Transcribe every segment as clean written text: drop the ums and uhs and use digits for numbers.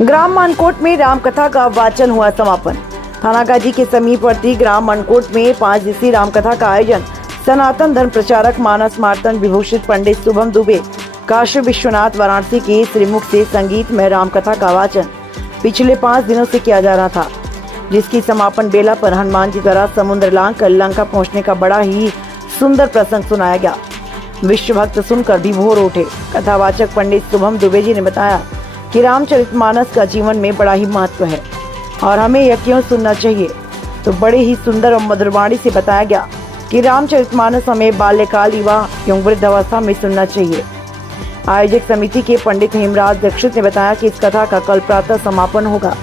ग्राम मानकोट में रामकथा का वाचन हुआ समापन। थानागाजी के समीपवर्ती ग्राम मानकोट में 5 दिवसीय रामकथा का आयोजन सनातन धर्म प्रचारक मानस मार्तंड विभूषित पंडित शुभम दुबे काशी विश्वनाथ वाराणसी के श्रीमुख से संगीत में रामकथा का वाचन पिछले 5 दिनों से किया जा रहा था, जिसकी समापन बेला पर हनुमान जी द्वारा समुद्र लांघ कर लंका पहुँचने का बड़ा ही सुंदर प्रसंग सुनाया गया। विश्व भक्त सुनकर विभोर उठे। कथावाचक पंडित शुभम दुबे जी ने बताया कि रामचरितमानस का जीवन में बड़ा ही महत्व है और हमें यह क्यों सुनना चाहिए। तो बड़े ही सुंदर और मधुर वाणी से बताया गया कि रामचरितमानस हमें बाल्यकाल, युवा एवं वृद्ध अवस्था में सुनना चाहिए। आयोजक समिति के पंडित हेमराज दीक्षित ने बताया कि इस कथा का कल प्रातः समापन होगा।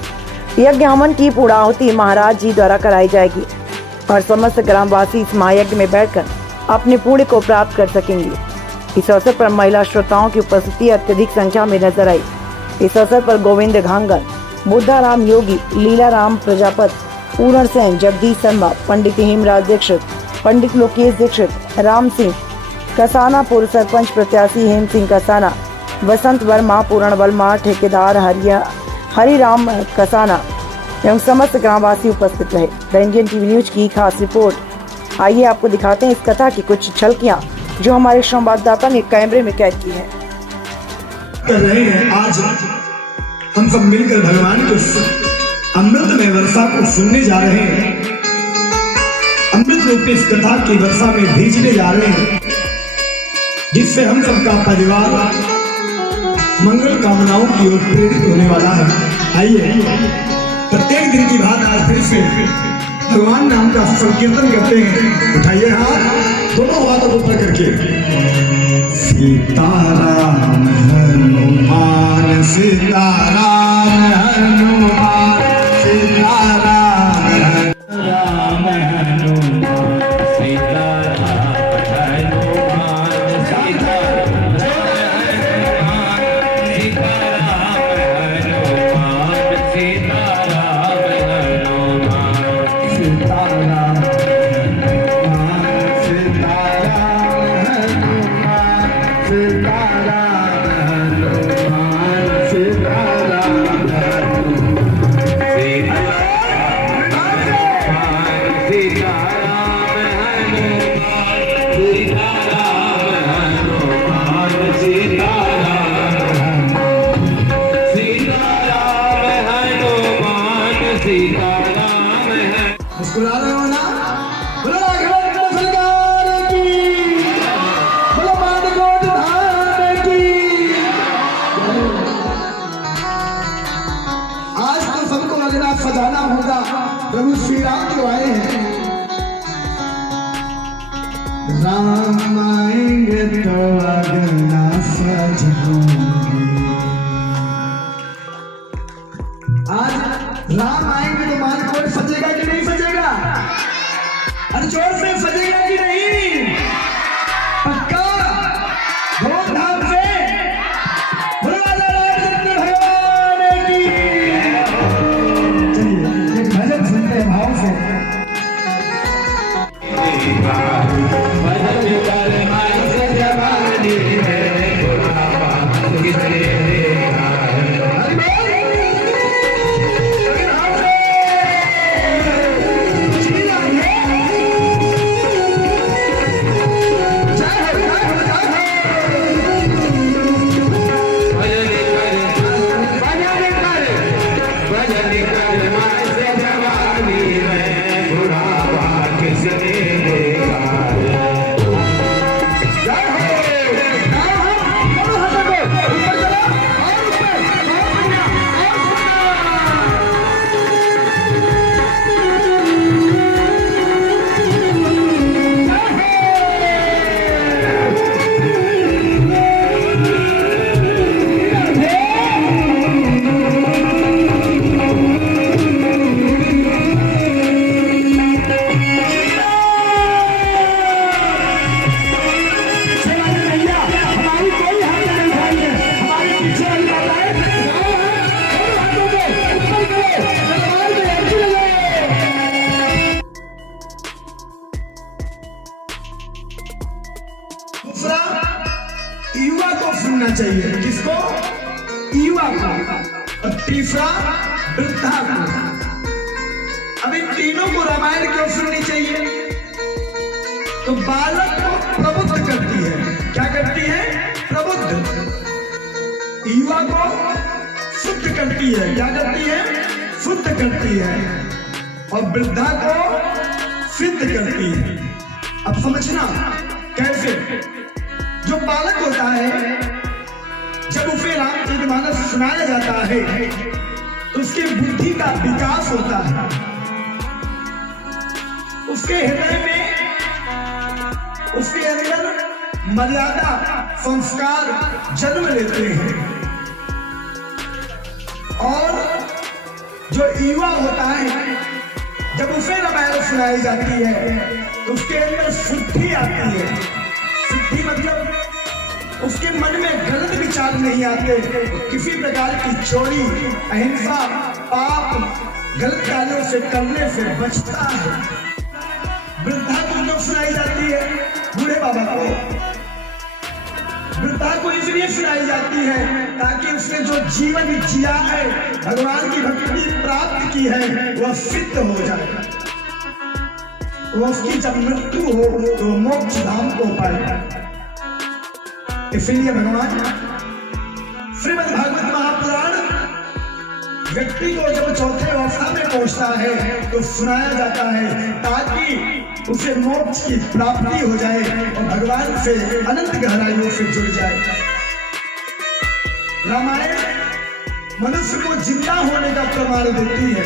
यज्ञ हवन की पूर्णाहुति महाराज जी द्वारा कराई जाएगी और समस्त ग्रामवासी इस महायज्ञ में बैठकर अपने पुण्य को प्राप्त कर सकेंगे। इस अवसर पर महिला श्रोताओं की उपस्थिति अत्यधिक संख्या में नजर आई। इस अवसर पर गोविंद घांगर, बुद्धाराम योगी, लीलाराम प्रजापत, पूर्ण सेन, जगदीश शर्मा, पंडित हेमराज दीक्षित, पंडित लोकेश दीक्षित, राम सिंह कसाना, पूर्व सरपंच प्रत्याशी हेम सिंह कसाना, वसंत वर्मा, पूर्ण वर्मा, ठेकेदार हरिराम कसाना एवं समस्त ग्रामवासी उपस्थित रहे। द इंडियन टीवी न्यूज की खास रिपोर्ट। आइए आपको दिखाते हैं इस कथा की कुछ झलकियां जो हमारे संवाददाता ने कैमरे में कैद की है। कर रहे हैं आज हम सब मिलकर भगवान के अमृतमय वर्षा को सुनने जा रहे हैं। अमृत रूपी इस कथा की वर्षा में भीजने जा रहे हैं, जिससे हम सबका परिवार मंगल कामनाओं की ओर प्रेरित होने वाला है। आइए प्रत्येक दिन की बात आज फिर से भगवान नाम का संकीर्तन करते हैं। उठाइए हाथ, दोनों हाथों को ऊपर करके। सीताराम हनुमान, सीताराम हनुमान, सीताराम राम हनुमान, सीताराम हनुमान, सीताराम हनुमान, मुस्कुरा रहे हो ना? बोलो अखिल सरकार की, बोलो मानकोट धाम की। आज तो सबको लगना सजाना होगा, प्रभु श्री राम जो आए हैं। राम आएंगे तो लगना सजाएंगे। आज राम आएंगे तो मानकोट सजेगा कि नहीं सजेगा? अरे जोर से सजेगा कि नहीं? पक्का धूमधाम से बोलो राजा रामचंद्र भगवान की। चलिए एक भजन सुनते हैं भाव से। दूसरा, युवा को सुनना चाहिए। किसको? युवा को। और तीसरा वृद्धा को। अब इन तीनों को रामायण क्यों सुननी चाहिए? तो बालक को प्रबुद्ध करती है। क्या करती है? प्रबुद्ध। युवा को शुद्ध करती है। क्या करती है? शुद्ध करती है। और वृद्धा को सिद्ध करती है। अब समझना कैसे? जो बालक होता है, जब उसे रामचरितमानस सुनाया जाता है तो उसकी बुद्धि का विकास होता है। उसके हृदय में, उसके अंदर मर्यादा संस्कार जन्म लेते हैं। और जो युवा होता है, जब उसे रामायण सुनाई जाती है तो उसके अंदर शुद्धि आती है। शुद्धि मतलब उसके मन में गलत विचार नहीं आते, किसी प्रकार की चोरी, अहिंसा, पाप, गलत कार्यों से करने से बचता है। वृद्धा को क्यों सुनाई जाती है? बूढ़े बाबा को। वृद्धा को इसलिए सुनाई जाती है ताकि उसने जो जीवन जिया है, भगवान की भक्ति प्राप्त की है, वह सिद्ध हो जाए। वो उसकी जब मृत्यु हो तो मोक्ष धाम को पाए। इसलिए भगवान श्रीमद् भागवत महापुराण व्यक्ति को जब चौथे अवस्था में पहुंचता है तो सुनाया जाता है ताकि उसे मोक्ष की प्राप्ति हो जाए और भगवान से अनंत गहराइयों से जुड़ जाए। रामायण मनुष्य को जिंदा होने का प्रमाण देती है,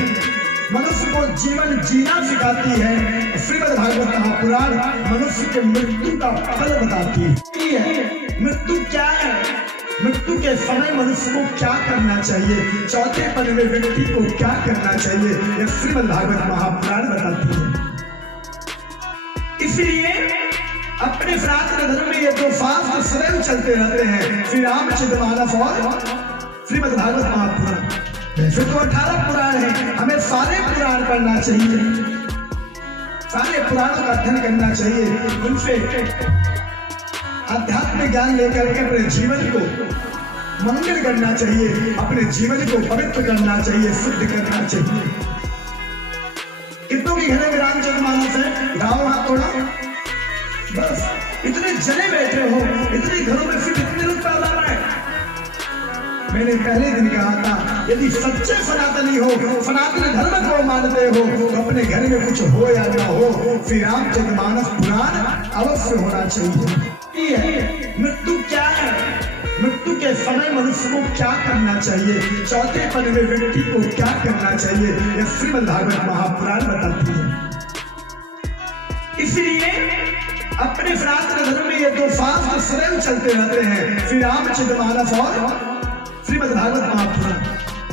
मनुष्य को जीवन जीना सिखाती है। श्रीमद् भागवत महापुराण मनुष्य के मृत्यु का फल बताती है। मृत्यु क्या है? मृत्यु के समय मनुष्य को क्या करना चाहिए, चौथे पद में व्यक्ति को क्या करना चाहिए, यह श्रीमद् भागवत महापुराण बताती है। इसलिए अपने सनातन धर्म में ये दो शास्त्र सदैव चलते रहते हैं, श्री रामचरितमानस और श्रीमद् भागवत महापुराण। वैसे तो 18 पुराण है, हमें सारे पुराण पढ़ना चाहिए, सारे पुराणों का अध्ययन करना चाहिए, उनसे आध्यात्मिक ज्ञान लेकर के अपने जीवन को मंगल करना चाहिए, अपने जीवन को पवित्र करना चाहिए, शुद्ध करना चाहिए। कितनों की घर में रामचरितमानस है? गाँव हाथ तोड़ा। बस इतने जने बैठे हो, इतने घरों में फिर इतने लोग पैदा रहे। मैंने पहले दिन कहा था, यदि सच्चे सनातनी हो, सनातन धर्म को मानते हो तो अपने घर में कुछ हो या ना हो, श्री रामचरितमानस पुराण अवश्य होना चाहिए। मृत्यु क्या है? मृत्यु के समय मनुष्य को क्या करना चाहिए, चौथे पद में व्यक्ति को क्या करना चाहिए, यह श्रीमद् भागवत महापुराण बताती है। इसलिए अपने सनातन धर्म में ये दो शास्त्र सदैव चलते रहते हैं, श्री रामचरितमानस और श्रीमद् भागवत महापुराण।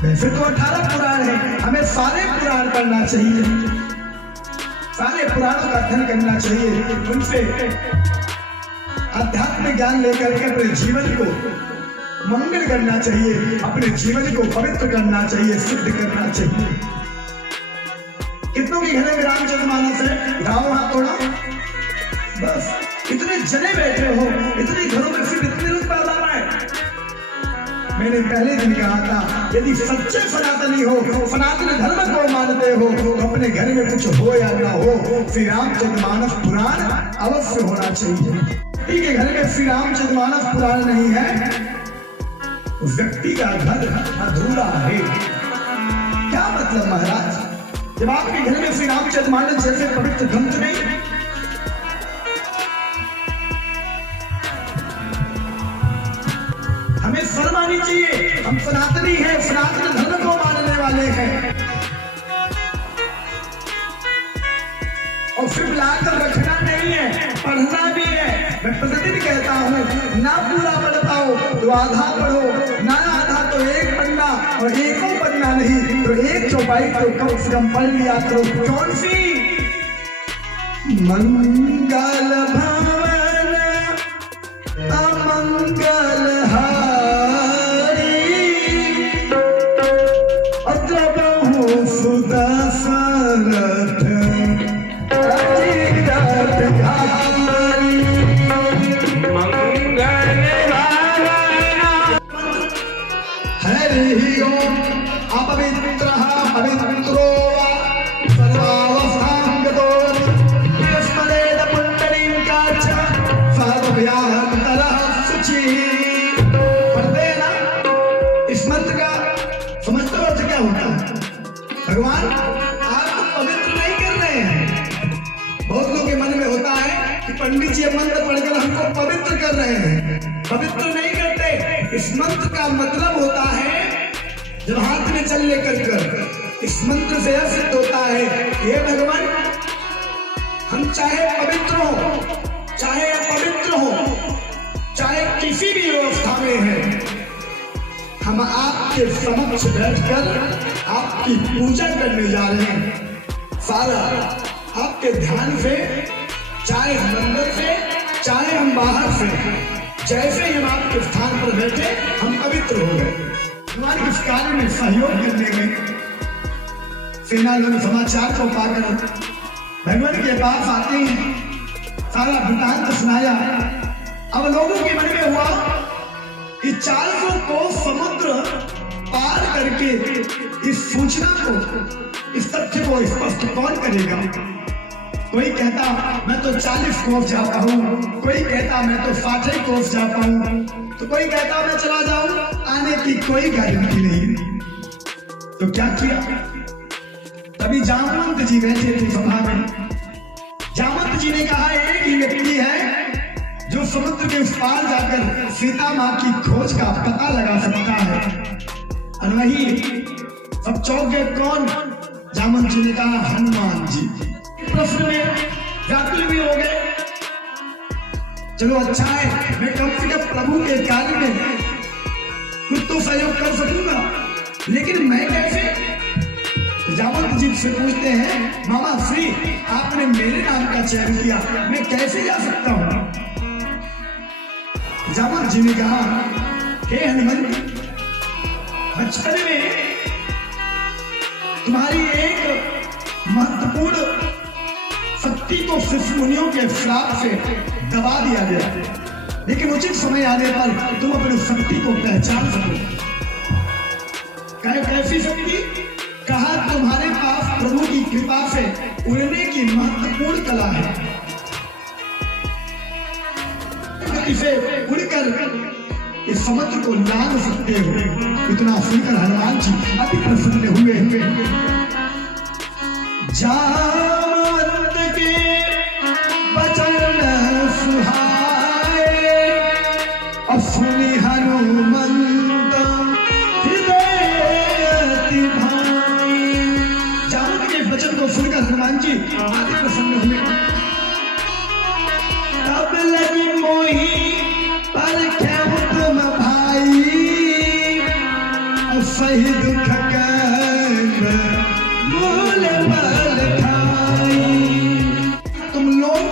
वैसे तो 18 पुराण है, हमें सारे पुराण पढ़ना चाहिए, सारे पुराणों का अध्ययन करना चाहिए, उनसे आध्यात्मिक ज्ञान लेकर के अपने जीवन को मंगल करना चाहिए, अपने जीवन को पवित्र करना चाहिए, शुद्ध करना चाहिए। कितनों की घर में रामचरितमानस है? गाँव हाथ तोड़ा। बस इतने जने बैठे हो, इतने घरों में फिर इतने लोग पैदा रहे। मैंने पहले दिन कहा था, यदि सच्चे सनातनी हो, सनातन धर्म को मानते हो तो अपने घर में कुछ हो या ना हो, श्री रामचरितमानस पुराण अवश्य होना चाहिए। ठीक है, घर में श्री रामचरितमानस पुराण नहीं है, उस व्यक्ति का घर अधूरा है। क्या मतलब महाराज? जब आपके घर में श्री रामचरितमानस जैसे पवित्र ग्रंथ नहीं, हमें शर्म आनी चाहिए। हम सनातनी हैं, सनातन धर्म को मानने वाले हैं, और सिर्फ लाकर रखना नहीं है, पढ़ना भी है। मैं प्रतिदिन कहता हूँ, ना पूरा पढ़ पाओ तो आधा पढ़ो, ना आधा तो एक पन्ना, और एको पन्ना नहीं तो एक चौपाई तो कम से कम पढ़ लिया करो। कौन सी? मंगल भवन अमंगल हारी, अद्रबहु सुदशरथ हरि जो अपवित्रः पवित्रो वा सर्वावस्थां गतो यस्मदेद पुण्डरीकाच्च सर्वव्याहन्तरः शुचिः। पढ़ते हैं ना, इस मंत्र का समझते अर्थ क्या होता है? भगवान आप तो पवित्र नहीं कर रहे हैं। बहुत लोगों के मन में होता है कि पंडित जी मंत्र पढ़कर हमको पवित्र कर रहे हैं। पवित्र नहीं करते। इस मंत्र का मतलब होता है, जब हाथ में जल लेकर कर इस मंत्र से यह सिद्ध होता है, हे भगवान हम चाहे पवित्र हो चाहे अपवित्र हो, चाहे किसी भी अवस्था में है, हम आपके समक्ष बैठकर आपकी पूजा करने जा रहे हैं। सारा आपके ध्यान से, चाहे हम अंदर से चाहे हम बाहर से, जैसे ही हम आपके स्थान पर बैठे हम पवित्र हो गए। हमारे इस कार्य में सहयोग करने में सेना लोग समाचार को पाकर भगवान के पास आते हैं, सारा वृतांत सुनाया। अब लोगों के मन में हुआ कि 400 कोस समुद्र पार करके इस सूचना को, इस तथ्य को स्पष्ट कौन करेगा? कोई कहता मैं तो 40 कोस जाता हूँ, कोई कहता मैं तो 60 कोस जाता हूँ, तो कोई कहता मैं चला जाऊं, आने की कोई गारंटी नहीं। तो क्या किया? तभी जामवंत जी बैठे थे सभा में। जामवंत जी ने कहा एक ही व्यक्ति है जो समुद्र के उस पार जाकर सीता माँ की खोज का पता लगा सकता है। और वही सब चौंक गए, कौन? जामवंत जी ने कहा हनुमान जी। प्रश्न में व्याकुल भी हो गए। चलो अच्छा है, मैं कम से कम प्रभु के कार्य में कुछ तो सहयोग कर सकूंगा, लेकिन मैं कैसे? जामवंत जी से पूछते हैं, मामा श्री आपने मेरे नाम का चयन किया, मैं कैसे जा सकता हूं? जामवंत जी ने कहा, हे हनुमान, बचपन में तुम्हारी एक महत्वपूर्ण शक्ति को शिष्य मुनियों के श्राप से दबा दिया गया, लेकिन उचित समय आने पर तुम अपनी शक्ति को पहचान सको। कैसी शक्ति? कहा तुम्हारे पास प्रभु की कृपा से उड़ने की महत्वपूर्ण कला है। इसे उड़कर इस समुद्र को लांघ सकते हो। इतना सुनकर हनुमान जी अति प्रसन्न हुए। जामवंत के वचन सुहाए और सुनी हनुमंत हृदय अति भाई। जामवंत के वचन को सुनकर हनुमान जी अति प्रसन्न हुए। तब लगी मोही पर क्या तुम भाई और सही दुख कर मूल बल खाई। तुम लोग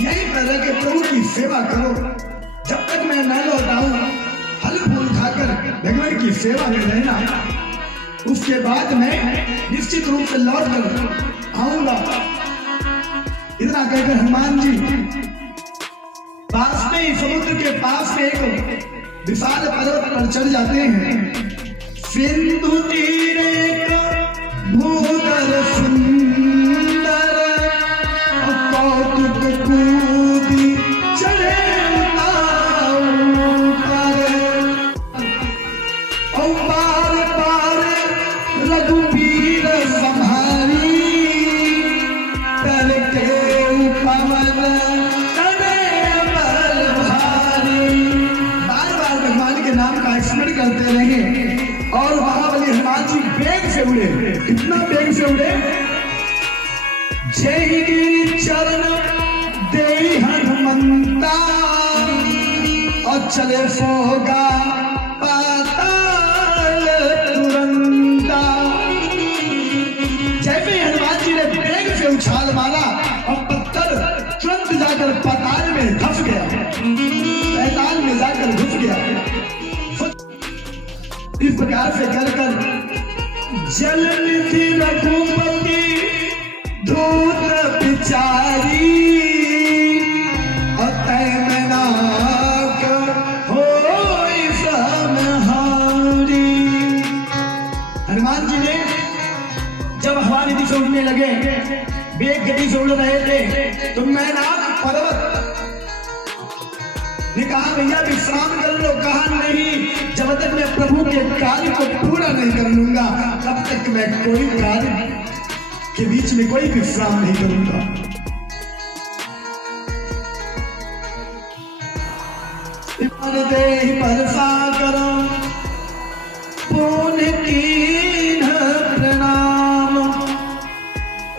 यही तरह के प्रभु की सेवा करो, जब तक मैं न लौट आऊं फल फूल खाकर भगवान की सेवा में रहना। उसके बाद मैं निश्चित रूप से लौट कर आऊंगा। इतना कहकर हनुमान जी पास में ही समुद्र के पास में एक विशाल पर्वत पर चढ़ जाते हैं। सिंधु तीरे भूधर सुंदर कौतुक कूदी चढ़े पार पार रघुवीर संहारी करके पवन नाम का स्मरण करते रहे और महाबली हनुमान जी वेग से उड़े। कितना वेग से उड़े? जय गिरि चरण दे हनुमंता और चले सोगा पाताल तुरंता। जैसे हनुमान जी ने वेग से उछाल मारा और पत्थर तुरंत जाकर पाताल में धंस गया, पैताल में जाकर घुस गया। इस प्रकार से कर जल निधि रघुपति दूत बिचारी और तैनाक हो समहारी। हनुमान जी ने जब हवा निधि से उड़ने लगे, वेग गति से उड़ रहे थे, तो मैनाक पर्वत ने कहा भैया विश्राम कर लो। कहा नहीं, जब तक मैं प्रभु के कार्य को पूरा नहीं कर लूंगा तब तक मैं कोई कार्य के बीच में कोई विश्राम नहीं करूंगा। दे परसा करो पुण्य कीन प्रणाम,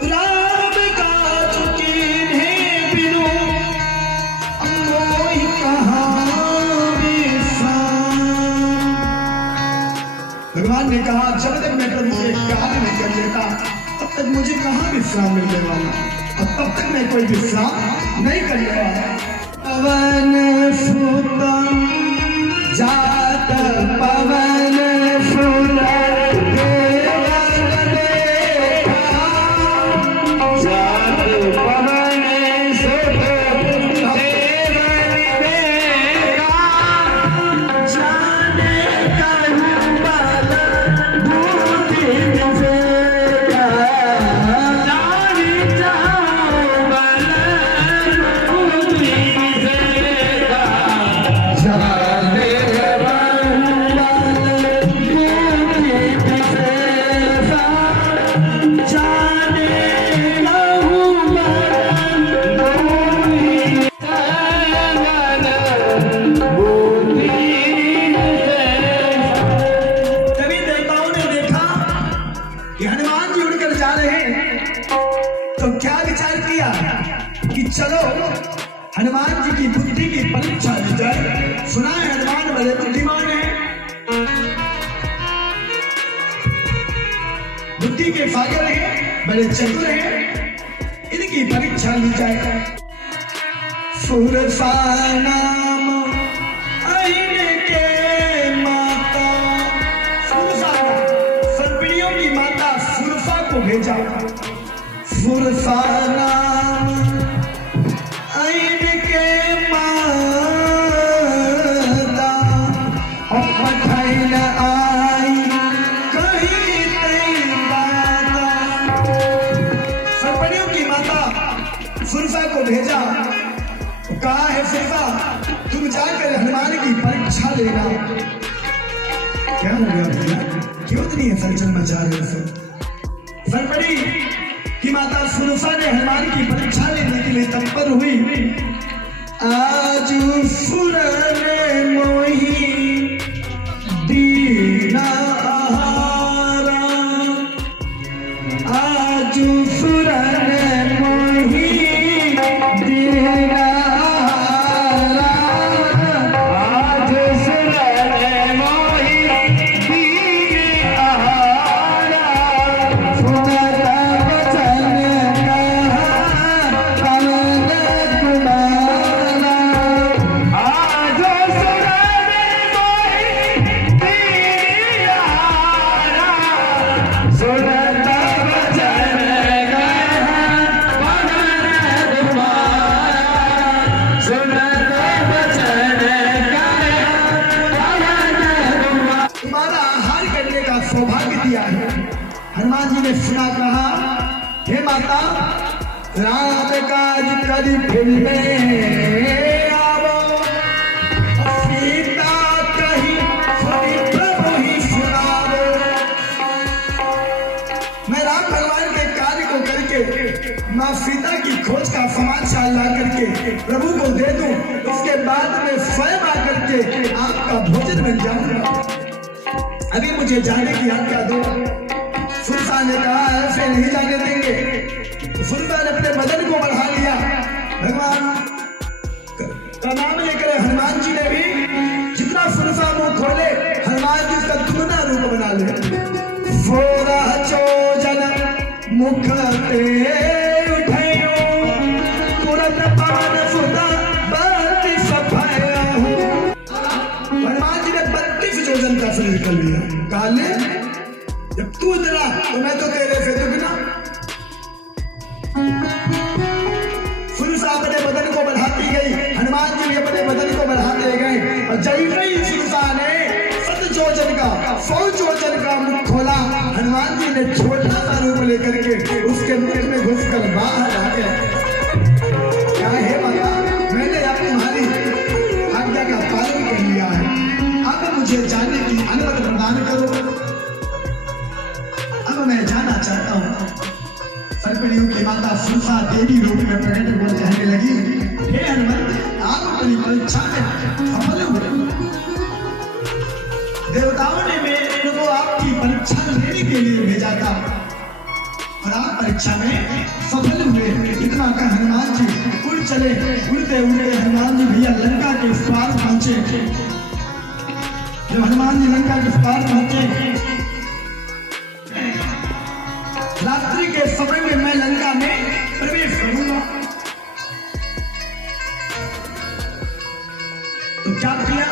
राम काज कीन्हे बिनु मोहि कहाँ विश्राम। भगवान ने कहा जब तक मैं प्रभु के कार्य नहीं कर लेता तब तक मुझे कहाँ विश्राम मिलने वाला, और तब तक मैं कोई विश्राम नहीं करने वाला। पवन सुत जात पवन सुत जात पवन सुत जाने कहूँ बल बुद्धि से जाने जाऊँ बल बुद्धि से जाने चलो हनुमान जी की बुद्धि की परीक्षा ली जाए। सुना है हनुमान बड़े बुद्धिमान है, बुद्धि के सागर हैं, बड़े चतुर हैं, इनकी परीक्षा ली जाए। सुरसा नाम इनके माता, सुरसा सर्पिणियों की माता सुरसा को भेजा। सुरसा नाम सुरसा को भेजा, कहा है सुरसा तुम जाकर हनुमान की परीक्षा लेना। क्या हो गया भैया, क्यों इतनी हलचल मचा रहे हो? सर्पणी की माता सुरसा ने हनुमान की परीक्षा लेने के लिए तत्पर हुई। आज सुर ने मोही दीना आहारा, आज सुर ने मोही दीना आहारा, आज सुर ने मोही दीना आहारा। सुनता वचन कहा पवन कुमारा, आज सुर ने मोही दीना आहारा। सुनता वचन तुम्हारा आहार करने का सौभाग्य दिया है। हनुमान जी ने सुना, कहा हे माता राम काज करी फिर में आवो, सीता कही सुनी प्रभु ही सुनावो। मैं राम भगवान के कार्य को करके माँ सीता की खोज का समाचार ला करके प्रभु को दे दूं, उसके बाद में स्वयं आकर के आपका भोजन बन जाऊंगा। अभी मुझे जाने की आज्ञा दो। सुरसा ने कहा ऐसे नहीं जाने देंगे। सुरसा ने अपने बदन को बढ़ा लिया, भगवान का नाम लेकर हनुमान जी ने भी जितना सुरसा मुंह खोले हनुमान जी उसका दुगना रूप बना ले। 16 चोजन मुख ते उठयो, तुरंत पान सुता 32 भयो। हनुमान जी ने 32 चोजन का शरीर कर लिया। काले जब तू इतना तो मैं तो तेरे से दुगना। सुरसा अपने बदन को बढ़ाती गई, हनुमान जी भी अपने बदन को बढ़ाते गए और जय गई सुरसा ने 7 चोजन का 100 चोजन का मुख खोला। मैंने छोटा सा रूप लेकर के उसके मुख में घुसकर बाहर आ गया। क्या है माता, मैंने अब तुम्हारी आज्ञा का पालन कर लिया है, अब मुझे जाने की अनुमति प्रदान करो। अब मैं जाना चाहता हूँ। सर्पणियों की माता सुरसा देवी रूप में प्रकट होकर कहने लगी, हे हनुमंत, आप अपनी परीक्षा में सफल हुए। देवताओं ने मेरे को आपकी परीक्षा लेने के लिए भेजा था और आप परीक्षा में सफल हुए। इतना कर हनुमान जी उड़ चले। उड़ते उड़ते हनुमान जी भैया लंका के उस पार पहुंचे। जब हनुमान जी लंका के उस पार पहुंचे, रात्रि के समय में मैं लंका में प्रवेश करूंगा, तो क्या किया,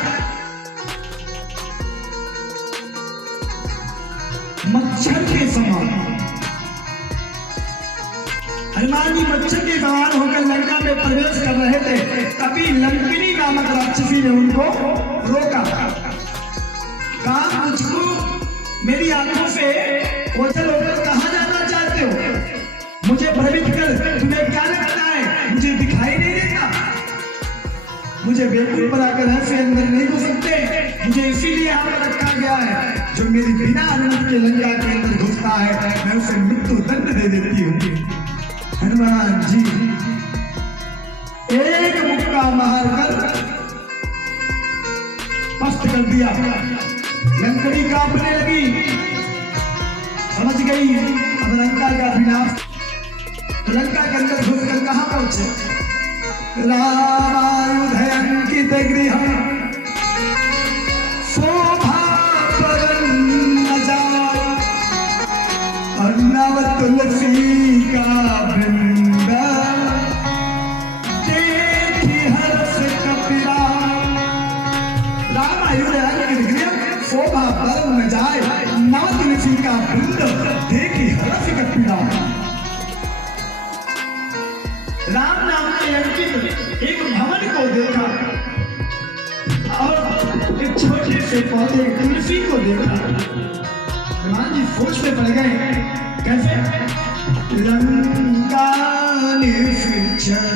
मच्छर के समान हनुमान जी मच्छर के समान होकर लंका में प्रवेश कर रहे थे। तभी लंकिनी नामक राक्षसी ने उनको रोका। कहा, मुझको मेरी आंखों से ओझल होकर कहाँ जाना चाहते हो? मुझे भ्रमित कर तुम्हें क्या लगता है मुझे दिखाई नहीं देता? मुझे बेवकूफ बनाकर ऐसे अंदर नहीं घुस सकते। मुझे इसीलिए यहाँ पर रखा गया है। जो मेरी बिना अनुमति के लंका के अंदर घुसता है, मैं उसे मृत्यु दंड दे देती हूँ। हनुमान जी एक मुक्का मारकर स्पष्ट कर दिया। लंकड़ी कांपने लगी, समझ गई अब लंका का विनाश। तो लंका के अंदर घुसकर कहाँ पहुंचे? रामायुध अंकित गृह शोभा परम न जाय, अर्णव तुलसी का वृंद देखी हर्ष कपिराय। रामायुध अंकित गृह शोभा परम न जाय, नव तुलसी का वृंद देखी हर्ष कपिराय। राम नाम के अंकित एक भवन को देखा और एक छोटे से पौधे तुलसी को देखा। हनुमान जी सोच में पड़ गए, कैसे? लंका निश्चर